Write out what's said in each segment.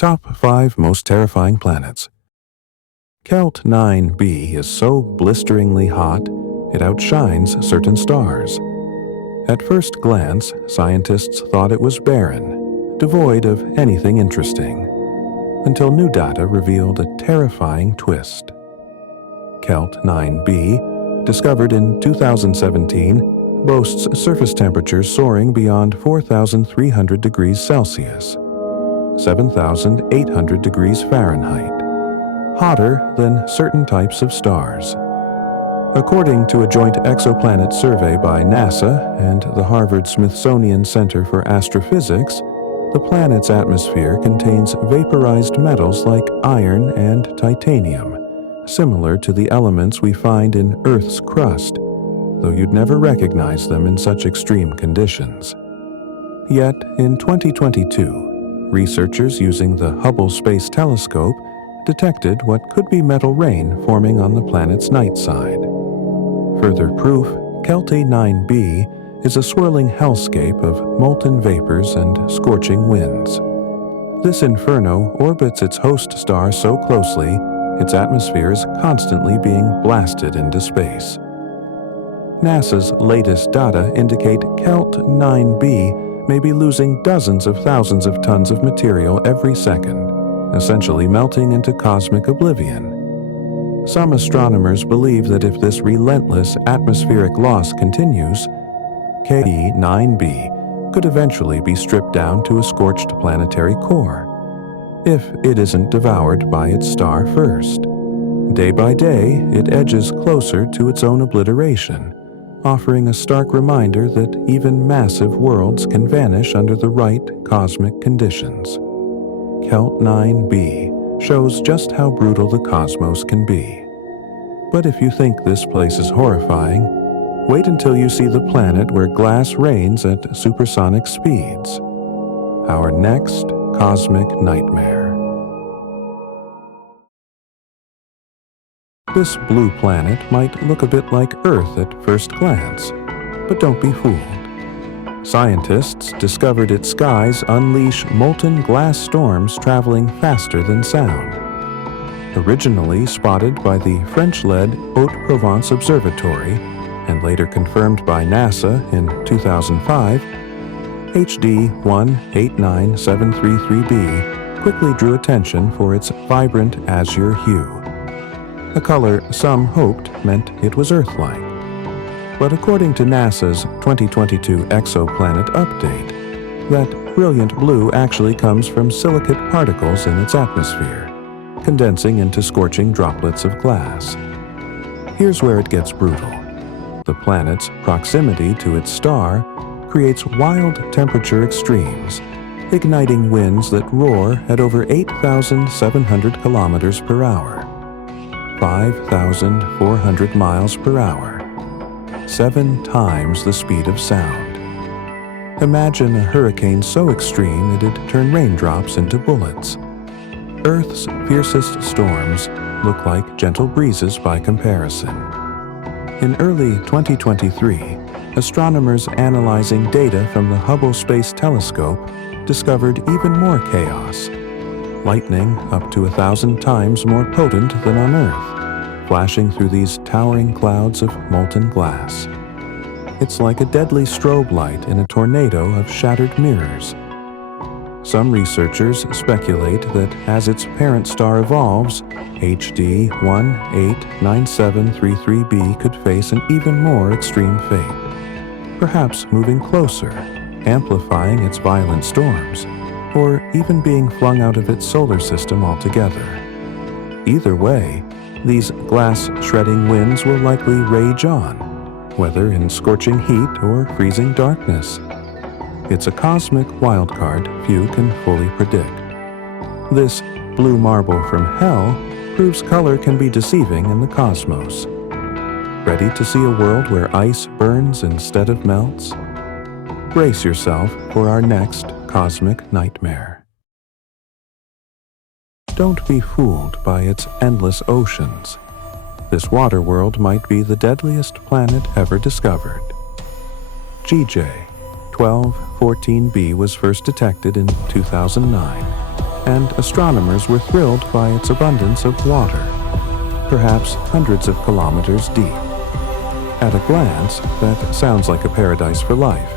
Top 5 Most Terrifying Planets. Kelt 9b is so blisteringly hot, it outshines certain stars. At first glance, scientists thought it was barren, devoid of anything interesting, until new data revealed a terrifying twist. Kelt 9b, discovered in 2017, boasts surface temperatures soaring beyond 4,300 degrees Celsius, 7,800 degrees Fahrenheit, hotter than certain types of stars. According to a joint exoplanet survey by NASA and the Harvard-Smithsonian Center for Astrophysics, the planet's atmosphere contains vaporized metals like iron and titanium, similar to the elements we find in Earth's crust, though you'd never recognize them in such extreme conditions. Yet, in 2022, researchers using the Hubble Space Telescope detected what could be metal rain forming on the planet's night side. Further proof, Kelty 9b is a swirling hellscape of molten vapors and scorching winds. This inferno orbits its host star so closely, its atmosphere is constantly being blasted into space. NASA's latest data indicate Kelt 9b may be losing dozens of thousands of tons of material every second, essentially melting into cosmic oblivion. Some astronomers believe that if this relentless atmospheric loss continues, KE 9b could eventually be stripped down to a scorched planetary core, if it isn't devoured by its star first. Day by day, it edges closer to its own obliteration, offering a stark reminder that even massive worlds can vanish under the right cosmic conditions. Kelt 9b shows just how brutal the cosmos can be. But if you think this place is horrifying, wait until you see the planet where glass rains at supersonic speeds. Our next cosmic nightmare. This blue planet might look a bit like Earth at first glance, but don't be fooled. Scientists discovered its skies unleash molten glass storms traveling faster than sound. Originally spotted by the French-led Haute-Provence Observatory and later confirmed by NASA in 2005, HD 189733b quickly drew attention for its vibrant azure hue, a color some hoped meant it was Earth-like. But according to NASA's 2022 exoplanet update, that brilliant blue actually comes from silicate particles in its atmosphere, condensing into scorching droplets of glass. Here's where it gets brutal. The planet's proximity to its star creates wild temperature extremes, igniting winds that roar at over 8,700 kilometers per hour, 5,400 miles per hour, 7 times the speed of sound. Imagine a hurricane so extreme it'd turn raindrops into bullets. Earth's fiercest storms look like gentle breezes by comparison. In early 2023, astronomers analyzing data from the Hubble Space Telescope discovered even more chaos. Lightning up to 1,000 times more potent than on Earth, flashing through these towering clouds of molten glass. It's like a deadly strobe light in a tornado of shattered mirrors. Some researchers speculate that as its parent star evolves, HD 189733b could face an even more extreme fate, perhaps moving closer, amplifying its violent storms, or even being flung out of its solar system altogether. Either way, these glass-shredding winds will likely rage on, whether in scorching heat or freezing darkness. It's a cosmic wildcard few can fully predict. This blue marble from hell proves color can be deceiving in the cosmos. Ready to see a world where ice burns instead of melts? Brace yourself for our next cosmic nightmare. Don't be fooled by its endless oceans. This water world might be the deadliest planet ever discovered. GJ 1214b was first detected in 2009, and astronomers were thrilled by its abundance of water, perhaps hundreds of kilometers deep. At a glance, that sounds like a paradise for life.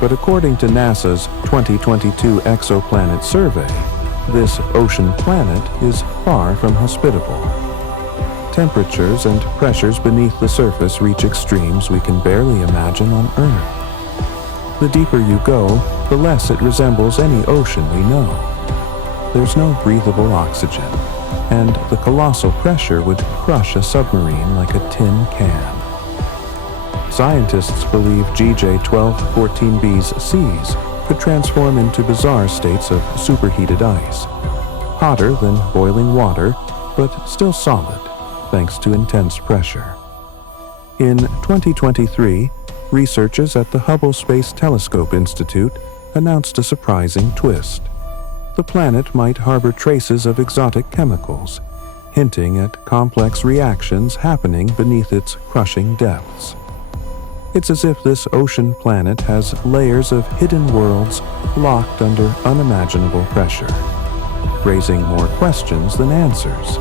But according to NASA's 2022 exoplanet survey, this ocean planet is far from hospitable. Temperatures and pressures beneath the surface reach extremes we can barely imagine on Earth. The deeper you go, the less it resembles any ocean we know. There's no breathable oxygen, and the colossal pressure would crush a submarine like a tin can. Scientists believe GJ-1214b's seas could transform into bizarre states of superheated ice, hotter than boiling water, but still solid, thanks to intense pressure. In 2023, researchers at the Hubble Space Telescope Institute announced a surprising twist. The planet might harbor traces of exotic chemicals, hinting at complex reactions happening beneath its crushing depths. It's as if this ocean planet has layers of hidden worlds locked under unimaginable pressure, raising more questions than answers.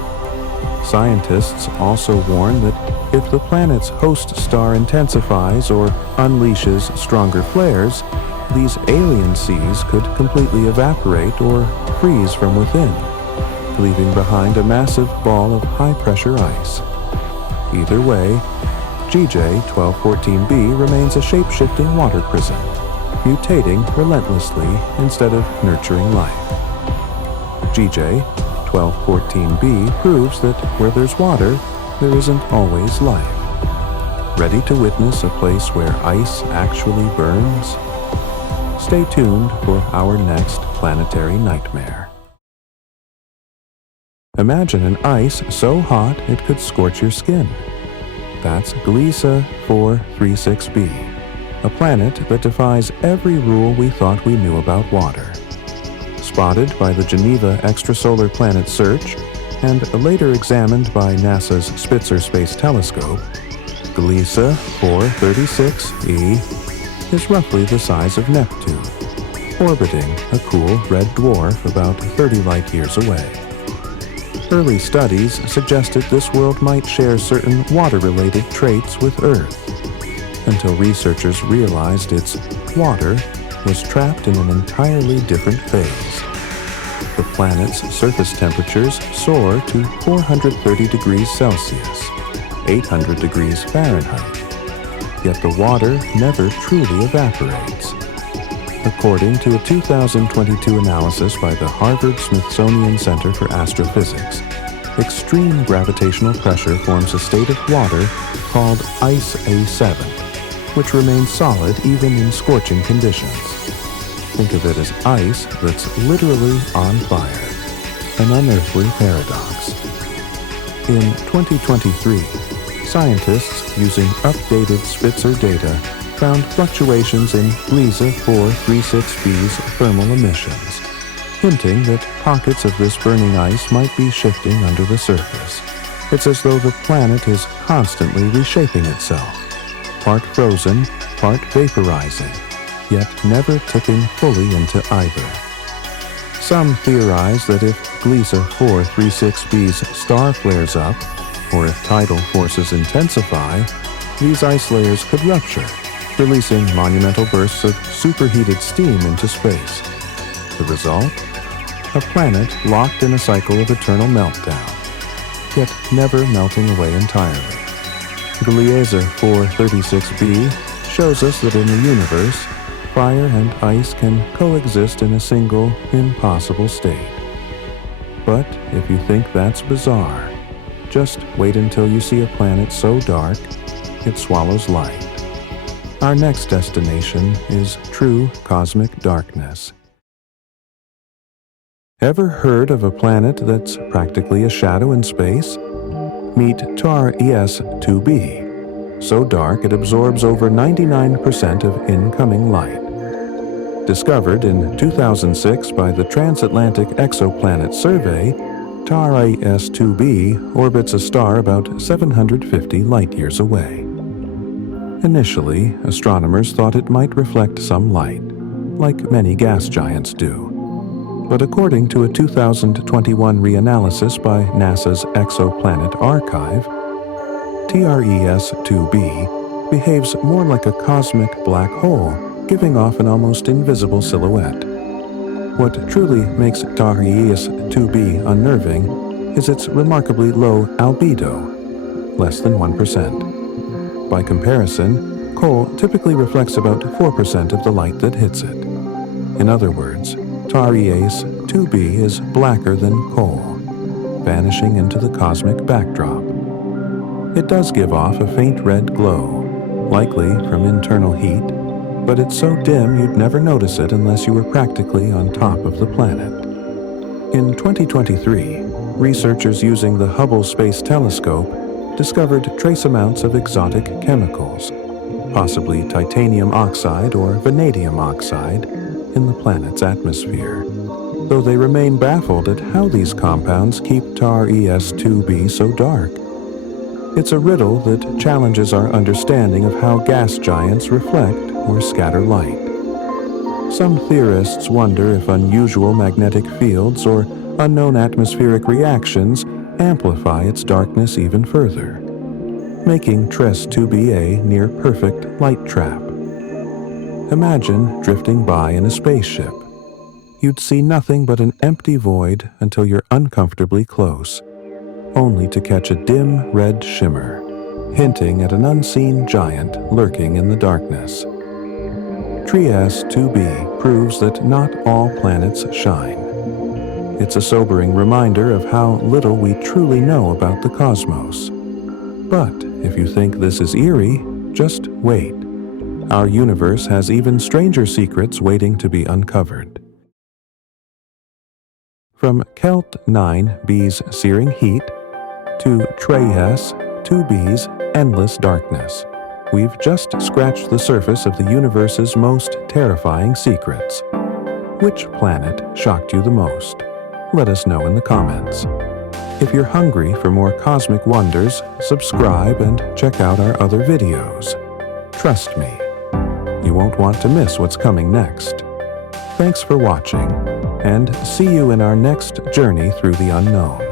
Scientists also warn that if the planet's host star intensifies or unleashes stronger flares, these alien seas could completely evaporate or freeze from within, leaving behind a massive ball of high-pressure ice. Either way, GJ-1214b remains a shape-shifting water prison, mutating relentlessly instead of nurturing life. GJ-1214b proves that where there's water, there isn't always life. Ready to witness a place where ice actually burns? Stay tuned for our next planetary nightmare. Imagine an ice so hot it could scorch your skin. That's Gliese 436b, a planet that defies every rule we thought we knew about water. Spotted by the Geneva Extrasolar Planet Search and later examined by NASA's Spitzer Space Telescope, Gliese 436e is roughly the size of Neptune, orbiting a cool red dwarf about 30 light-years away. Early studies suggested this world might share certain water-related traits with Earth, until researchers realized its water was trapped in an entirely different phase. The planet's surface temperatures soar to 430 degrees Celsius, 800 degrees Fahrenheit, yet the water never truly evaporates. According to a 2022 analysis by the Harvard-Smithsonian Center for Astrophysics, extreme gravitational pressure forms a state of water called ice A7, which remains solid even in scorching conditions. Think of it as ice that's literally on fire, an unearthly paradox. In 2023, scientists using updated Spitzer data found fluctuations in Gliese 436b's thermal emissions, hinting that pockets of this burning ice might be shifting under the surface. It's as though the planet is constantly reshaping itself, part frozen, part vaporizing, yet never tipping fully into either. Some theorize that if Gliese 436b's star flares up, or if tidal forces intensify, these ice layers could rupture, releasing monumental bursts of superheated steam into space. The result? A planet locked in a cycle of eternal meltdown, yet never melting away entirely. Gliese 436b shows us that in the universe, fire and ice can coexist in a single, impossible state. But if you think that's bizarre, just wait until you see a planet so dark, it swallows light. Our next destination is true cosmic darkness. Ever heard of a planet that's practically a shadow in space? Meet TAR-ES 2b, so dark it absorbs over 99% of incoming light. Discovered in 2006 by the Transatlantic Exoplanet Survey, TAR-ES 2b orbits a star about 750 light-years away. Initially, astronomers thought it might reflect some light, like many gas giants do. But according to a 2021 reanalysis by NASA's Exoplanet Archive, TRES-2b behaves more like a cosmic black hole, giving off an almost invisible silhouette. What truly makes TRES-2b unnerving is its remarkably low albedo, less than 1%. By comparison, coal typically reflects about 4% of the light that hits it. In other words, TRES-2b is blacker than coal, vanishing into the cosmic backdrop. It does give off a faint red glow, likely from internal heat, but it's so dim you'd never notice it unless you were practically on top of the planet. In 2023, researchers using the Hubble Space Telescope discovered trace amounts of exotic chemicals, possibly titanium oxide or vanadium oxide, in the planet's atmosphere, though they remain baffled at how these compounds keep TRES-2b so dark. It's a riddle that challenges our understanding of how gas giants reflect or scatter light. Some theorists wonder if unusual magnetic fields or unknown atmospheric reactions amplify its darkness even further, making TRES-2b a near-perfect light trap. Imagine drifting by in a spaceship. You'd see nothing but an empty void until you're uncomfortably close, only to catch a dim red shimmer, hinting at an unseen giant lurking in the darkness. TRES-2b proves that not all planets shine. It's a sobering reminder of how little we truly know about the cosmos. But if you think this is eerie, just wait. Our universe has even stranger secrets waiting to be uncovered. From Kelt 9b's searing heat to TRES-2b's endless darkness, we've just scratched the surface of the universe's most terrifying secrets. Which planet shocked you the most? Let us know in the comments. If you're hungry for more cosmic wonders, subscribe and check out our other videos. Trust me, you won't want to miss what's coming next. Thanks for watching, and see you in our next journey through the unknown.